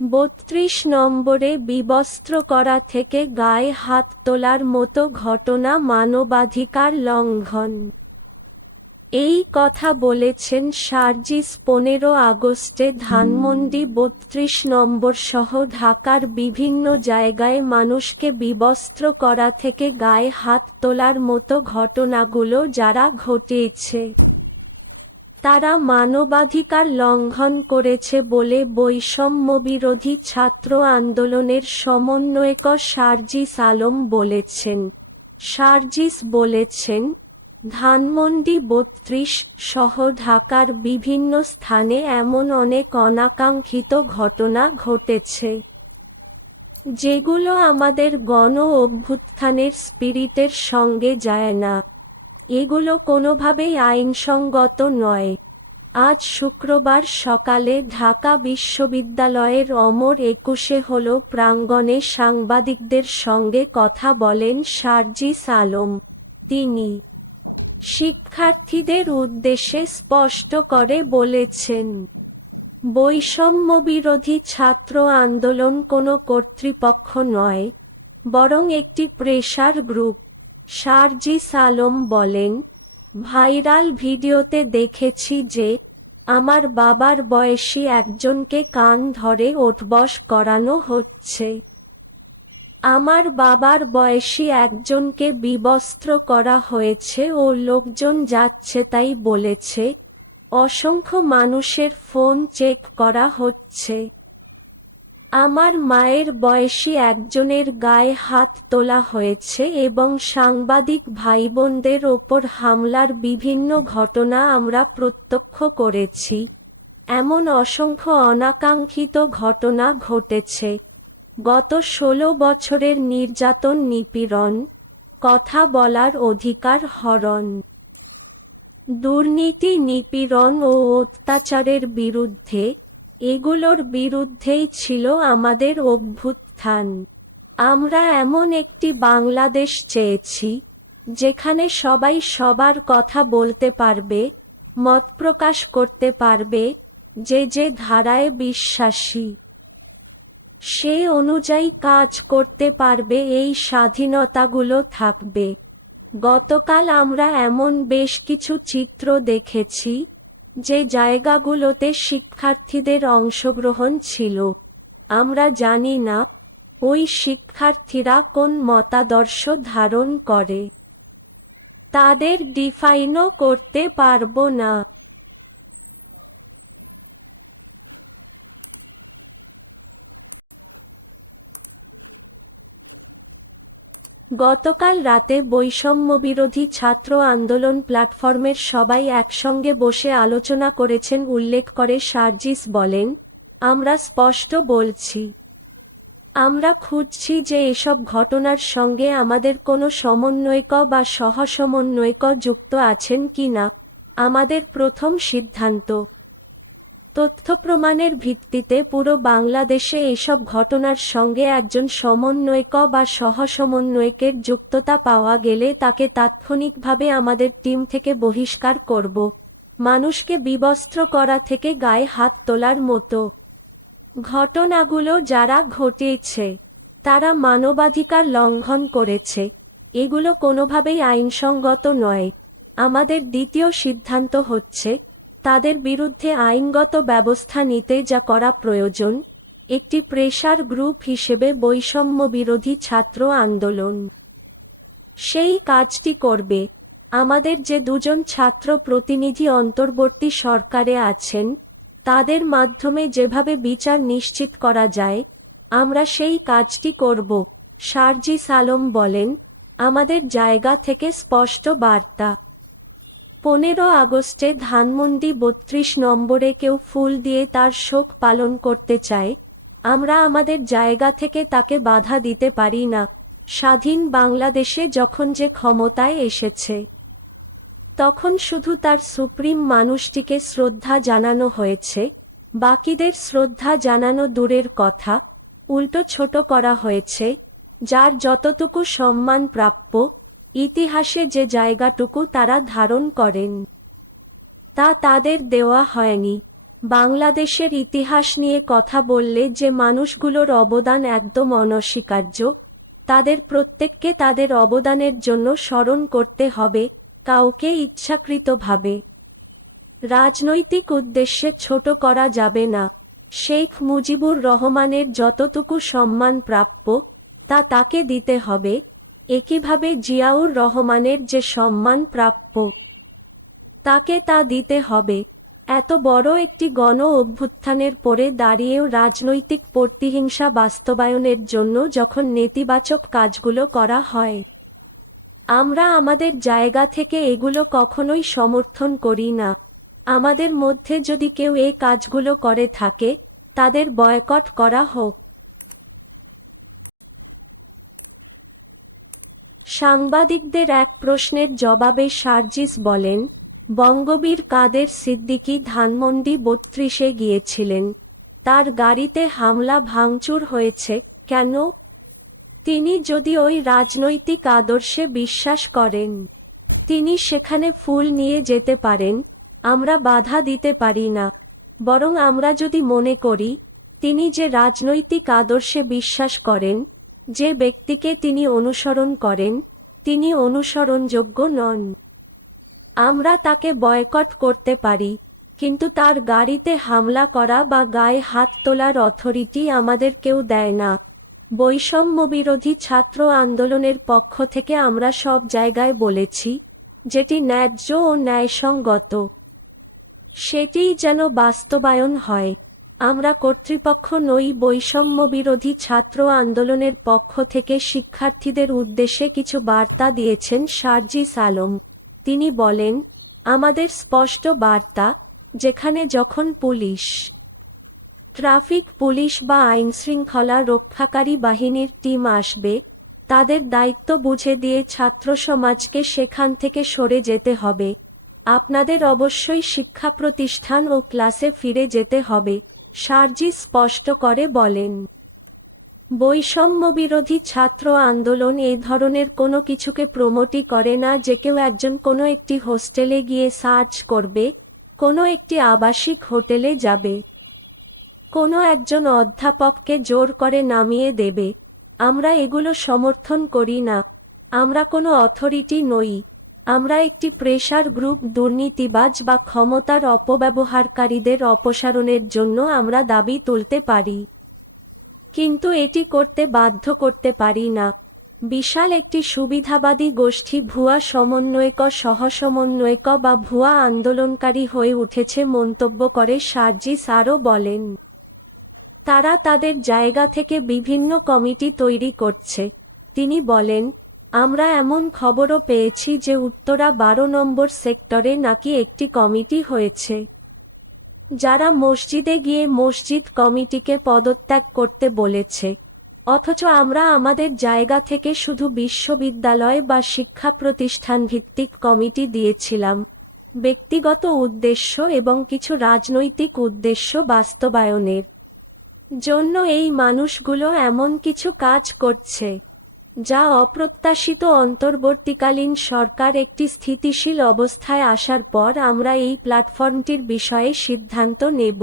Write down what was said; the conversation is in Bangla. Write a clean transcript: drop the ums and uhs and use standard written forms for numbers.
৩২ নম্বরে বিবস্ত্র করা থেকে গায়ে হাত তোলার মতো ঘটনা মানবাধিকার লঙ্ঘন। এই কথা বলেছেন সার্জিস ১৫ আগস্টে ধানমন্ডি ৩২ নম্বর সহ ঢাকার বিভিন্ন জায়গায় মানুষকে বিবস্ত্র করা থেকে গায়ে হাত তোলার মতো ঘটনাগুলো যারা ঘটিয়েছে তারা মানবাধিকার লঙ্ঘন করেছে বলে বৈষম্যবিরোধী ছাত্র আন্দোলনের সমন্বয়ক সার্জিস আলম বলেছেন। সার্জিস বলেছেন, ধানমন্ডি ৩২ সহ ঢাকার বিভিন্ন স্থানে এমন অনেক অনাকাঙ্ক্ষিত ঘটনা ঘটেছে যেগুলো আমাদের গণ অভ্যুত্থানের স্পিরিটের সঙ্গে যায় না। এগুলো কোনোভাবেই আইনসঙ্গত নয়। আজ শুক্রবার সকালে ঢাকা বিশ্ববিদ্যালয়ের অমর একুশে হল প্রাঙ্গণে সাংবাদিকদের সঙ্গে কথা বলেন সার্জিস আলম। তিনি শিক্ষার্থীদের উদ্দেশ্যে স্পষ্ট করে বলেছেন, বৈষম্যবিরোধী ছাত্র আন্দোলন কোনো কর্তৃপক্ষ নয়, বরং একটি প্রেসার গ্রুপ। সার্জিস আলম বলেন, ভাইরাল ভিডিওতে দেখেছি যে আমার বাবার বয়সী একজনকে কান ধরে ওঠবস করানো হচ্ছে। আমার বাবার বয়সী একজনকে বিবস্ত্র করা হয়েছে ও লোকজন যাচ্ছে তাই বলেছে। অসংখ্য মানুষের ফোন চেক করা হচ্ছে। আমার মায়ের বয়সী একজনের গায়ে হাত তোলা হয়েছে এবং সাংবাদিক ভাইবোনদের ওপর হামলার বিভিন্ন ঘটনা আমরা প্রত্যক্ষ করেছি। এমন অসংখ্য অনাকাঙ্ক্ষিত ঘটনা ঘটেছে। গত ১৬ বছরের নির্যাতন, নিপীড়ন, কথা বলার অধিকার হরণ, দুর্নীতি, নিপীড়ন ও অত্যাচারের বিরুদ্ধে, এগুলোর বিরুদ্ধেই ছিল আমাদের অভ্যুত্থান। আমরা এমন একটি বাংলাদেশ চেয়েছি যেখানে সবাই সবার কথা বলতে পারবে, মত প্রকাশ করতে পারবে, যে যে ধারায় বিশ্বাসী সে অনুযায়ী কাজ করতে পারবে, এই স্বাধীনতাগুলো থাকবে। গতকাল আমরা এমন বেশ কিছু চিত্র দেখেছি যে জায়গাগুলোতে শিক্ষার্থীদের অংশগ্রহণ ছিল। আমরা জানি না ওই শিক্ষার্থীরা কোন মতাদর্শ ধারণ করে। তাদের ডিফাইনও করতে পারব না। গতকাল রাতে বৈষম্যবিরোধী ছাত্র আন্দোলন প্ল্যাটফর্মের সবাই একসঙ্গে বসে আলোচনা করেছেন উল্লেখ করে সার্জিস বলেন, আমরা স্পষ্ট বলছি, আমরা খুঁজছি যে এসব ঘটনার সঙ্গে আমাদের কোনো সমন্বয়ক বা সহসমন্বয়ক যুক্ত আছেন কিনা। আমাদের প্রথম সিদ্ধান্ত, তথ্যপ্রমাণের ভিত্তিতে পুরো বাংলাদেশে এসব ঘটনার সঙ্গে একজন সমন্বয়ক বা সহসমন্বয়কের যুক্ততা পাওয়া গেলে তাকে তাৎক্ষণিকভাবে আমাদের টিম থেকে বহিষ্কার করব। মানুষকে বিবস্ত্র করা থেকে গায়ে হাত তোলার মতো ঘটনাগুলো যারা ঘটিয়েছে তারা মানবাধিকার লঙ্ঘন করেছে। এগুলো কোনোভাবেই আইনসঙ্গত নয়। আমাদের দ্বিতীয় সিদ্ধান্ত হচ্ছে, তাদের বিরুদ্ধে আইনগত ব্যবস্থা নিতে যা করা প্রয়োজন, একটি প্রেসার গ্রুপ হিসেবে বৈষম্যবিরোধী ছাত্র আন্দোলন সেই কাজটি করবে। আমাদের যে দুজন ছাত্র প্রতিনিধি অন্তর্বর্তী সরকারে আছেন, তাদের মাধ্যমে যেভাবে বিচার নিশ্চিত করা যায়, আমরা সেই কাজটি করব। সার্জিস আলম বলেন, আমাদের জায়গা থেকে স্পষ্ট বার্তা, ১৫ আগস্টে ধানমন্ডি ৩২ নম্বরে কেউ ফুল দিয়ে তার শোক পালন করতে চায়, আমরা আমাদের জায়গা থেকে তাকে বাধা দিতে পারি না। স্বাধীন বাংলাদেশে যখন যে ক্ষমতায় এসেছে, তখন শুধু তার সুপ্রিম মানুষটিকে শ্রদ্ধা জানানো হয়েছে, বাকিদের শ্রদ্ধা জানানো দূরের কথা, উল্টো ছোট করা হয়েছে। যার যতটুকু সম্মান প্রাপ্য, ইতিহাসে যে জায়গাটুকু তারা ধারণ করেন, তা তাদের দেওয়া হয়নি। বাংলাদেশের ইতিহাস নিয়ে কথা বললে যে মানুষগুলোর অবদান একদম অনস্বীকার্য, তাদের প্রত্যেককে তাদের অবদানের জন্য স্মরণ করতে হবে, কাউকে ইচ্ছাকৃতভাবে রাজনৈতিক উদ্দেশ্যে ছোট করা যাবে না। শেখ মুজিবুর রহমানের যতটুকু সম্মান প্রাপ্য, তা তাকে দিতে হবে, একইভাবে জিয়াউর রহমানের যে সম্মান প্রাপ্য, তাকে তা দিতে হবে। এত বড় একটি গণ অভ্যুত্থানের পরে দাঁড়িয়েও রাজনৈতিক প্রতিহিংসা বাস্তবায়নের জন্য যখন নেতিবাচক কাজগুলো করা হয়, আমরা আমাদের জায়গা থেকে এগুলো কখনোই সমর্থন করি না। আমাদের মধ্যে যদি কেউ এই কাজগুলো করে থাকে, তাদের বয়কট করা হোক। সাংবাদিকদের এক প্রশ্নের জবাবে সার্জিস বলেন, বঙ্গবীর কাদের সিদ্দিকী ধানমন্ডি ৩২-এ গিয়েছিলেন। তার গাড়িতে হামলা ভাঙচুর হয়েছে কেন? তিনি যদি ওই রাজনৈতিক আদর্শে বিশ্বাস করেন, তিনি সেখানে ফুল নিয়ে যেতে পারেন, আমরা বাধা দিতে পারি না। বরং আমরা যদি মনে করি, তিনি যে রাজনৈতিক আদর্শে বিশ্বাস করেন, যে ব্যক্তিকে তিনি অনুসরণ করেন, তিনি অনুসরণযোগ্য নন, আমরা তাকে বয়কট করতে পারি, কিন্তু তার গাড়িতে হামলা করা বা গায়ে হাত তোলার অথরিটি আমাদের কেউ দেয় না। বৈষম্যবিরোধী ছাত্র আন্দোলনের পক্ষ থেকে আমরা সব জায়গায় বলেছি, যেটি ন্যায্য ও ন্যায়সঙ্গত, সেটিই যেন বাস্তবায়ন হয়। আমরা কর্তৃপক্ষ নই। বৈষম্যবিরোধী ছাত্র আন্দোলনের পক্ষ থেকে শিক্ষার্থীদের উদ্দেশ্যে কিছু বার্তা দিয়েছেন সার্জিস আলম। তিনি বলেন, আমাদের স্পষ্ট বার্তা, যেখানে যখন পুলিশ, ট্রাফিক পুলিশ বা আইনশৃঙ্খলা রক্ষাকারী বাহিনীর টিম আসবে, তাদের দায়িত্ব বুঝে দিয়ে ছাত্র সমাজকে সেখান থেকে সরে যেতে হবে। আপনাদের অবশ্যই শিক্ষা প্রতিষ্ঠান ও ক্লাসে ফিরে যেতে হবে, সার্জিস স্পষ্ট করে বলেন। বৈষম্যবিরোধী ছাত্র আন্দোলন এই ধরনের কোনো কিছুকে প্রমোটই করে না যে কেউ একজন কোনো একটি হোস্টেলে গিয়ে সার্চ করবে, কোনো একটি আবাসিক হোটেলে যাবে, কোনো একজন অধ্যাপককে জোর করে নামিয়ে দেবে। আমরা এগুলো সমর্থন করি না। আমরা কোনো অথরিটি নই। আমরা একটি প্রেসার গ্রুপ। দুর্নীতিবাজ বা ক্ষমতার অপব্যবহারকারীদের অপসারণের জন্য আমরা দাবি তুলতে পারি, কিন্তু এটি করতে বাধ্য করতে পারি না। বিশাল একটি সুবিধাবাদী গোষ্ঠী ভুয়া সমন্বয়ক, সহসমন্বয়ক বা ভুয়া আন্দোলনকারী হয়ে উঠেছে মন্তব্য করে সার্জিস আরও বলেন, তারা তাদের জায়গা থেকে বিভিন্ন কমিটি তৈরি করছে। তিনি বলেন, আমরা এমন খবরও পেয়েছি যে উত্তরা ১২ নম্বর সেক্টরে নাকি একটি কমিটি হয়েছে, যারা মসজিদে গিয়ে মসজিদ কমিটিকে পদত্যাগ করতে বলেছে। অথচ আমরা আমাদের জায়গা থেকে শুধু বিশ্ববিদ্যালয় বা শিক্ষা প্রতিষ্ঠান ভিত্তিক কমিটি দিয়েছিলাম, ব্যক্তিগত উদ্দেশ্য এবং কিছু রাজনৈতিক উদ্দেশ্য বাস্তবায়নের জন্য এই মানুষগুলো এমন কিছু কাজ করছে, যা অপ্রত্যাশিত। অন্তর্বর্তীকালীন সরকার একটি স্থিতিশীল অবস্থায় আসার পর আমরা এই প্ল্যাটফর্মটির বিষয়ে সিদ্ধান্ত নেব।